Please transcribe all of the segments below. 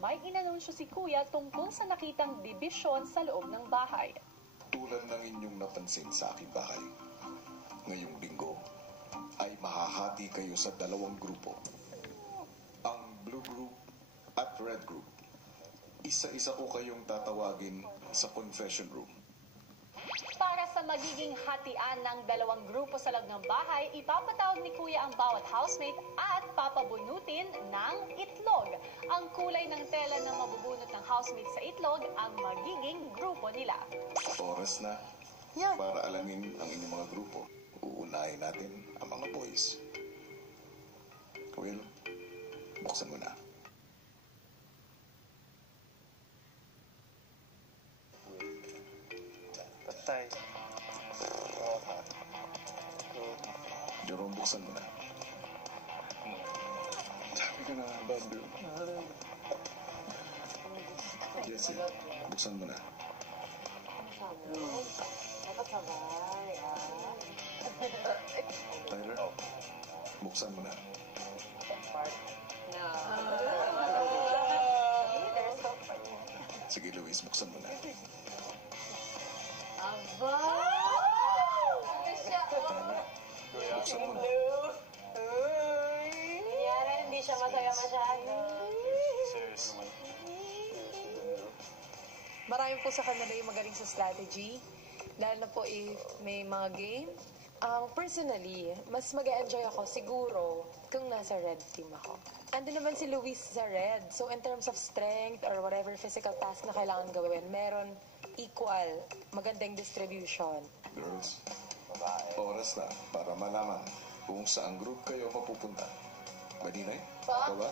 may inanunsyo si Kuya tungkol sa nakitang dibisyon sa loob ng bahay. Tulad ng inyong napansin sa aking bahay, ngayong linggo ay mahahati kayo sa dalawang grupo. Ang blue group at red group. Isa-isa ko kayong tatawagin sa confession room. Para sa magiging hatian ng dalawang grupo sa loob ng bahay, ipapatawag ni Kuya ang bawat housemate at papabunutin ng itlog. Ang kulay ng tela na mabubunot ng housemate sa itlog ang magiging grupo nila. Oras na para alamin ang inyong mga grupo. Uunahin natin ang mga boys. Will, buksan mo na. Patay. Jerome, buksan mo na. Sabi ka na, Bablo. Jesse, buksan mo na. Tyler, buksan mo na. Sige, Luis, buksan mo na. Tyler, buksan mo na. Hindi siya masaya masyado. Serious. Marami po sa kanila yung magaling sa strategy, lalo na po if may mga game. Personally, mas mag-enjoy ako siguro kung nasa red team ako. Ando naman si Luis sa red, so in terms of strength or whatever physical task na kailangan gawin, meron equal, magandang distribution. Girls, oras na para malaman kung saan group kayo mapupunta. Madinay? Ikaw ba?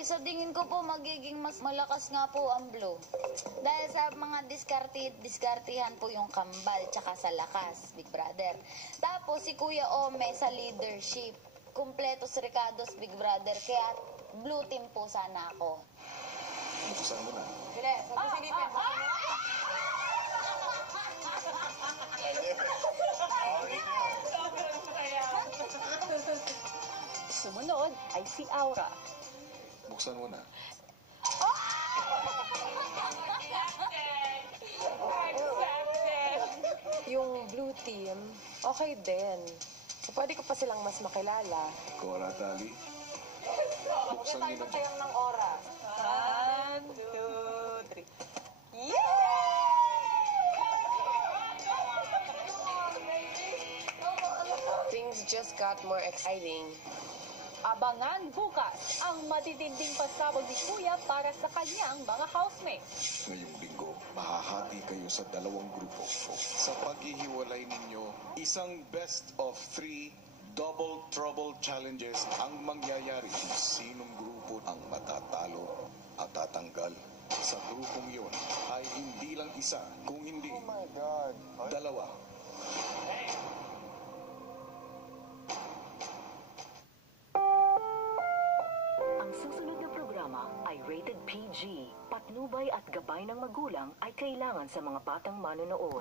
Sa tingin ko po magiging mas malakas nga po ang blue. Dahil sa mga diskartihan po yung kambal tsaka sa lakas, Big Brother. Tapos si Kuya Ome sa leadership. Kumpletos Ricardo's Big Brother. Kaya blue team po sana ako. Buksan mo na. Sumunod ay si Aura. Buksan mo na. Yung blue team, okay din. So, pwede ko pa silang mas makilala. Cora, Tali. Buksan niyo na. ng oras. 1, 2, 3. Things just got more exciting. Abangan bukas ang matitinding pasabog ni Kuya para sa kanyang mga housemates. Ngayong linggo, mahahati kayo sa dalawang grupo. Sa paghihiwalay ninyo, isang best of 3 double trouble challenges ang mangyayari kung sinong grupo ang matatalo at tatanggal. Sa grupong yun ay hindi lang isa, kung hindi dalawa. Ang susunod na programa ay rated PG. Patnubay at gabay ng magulang ay kailangan sa mga batang manonood.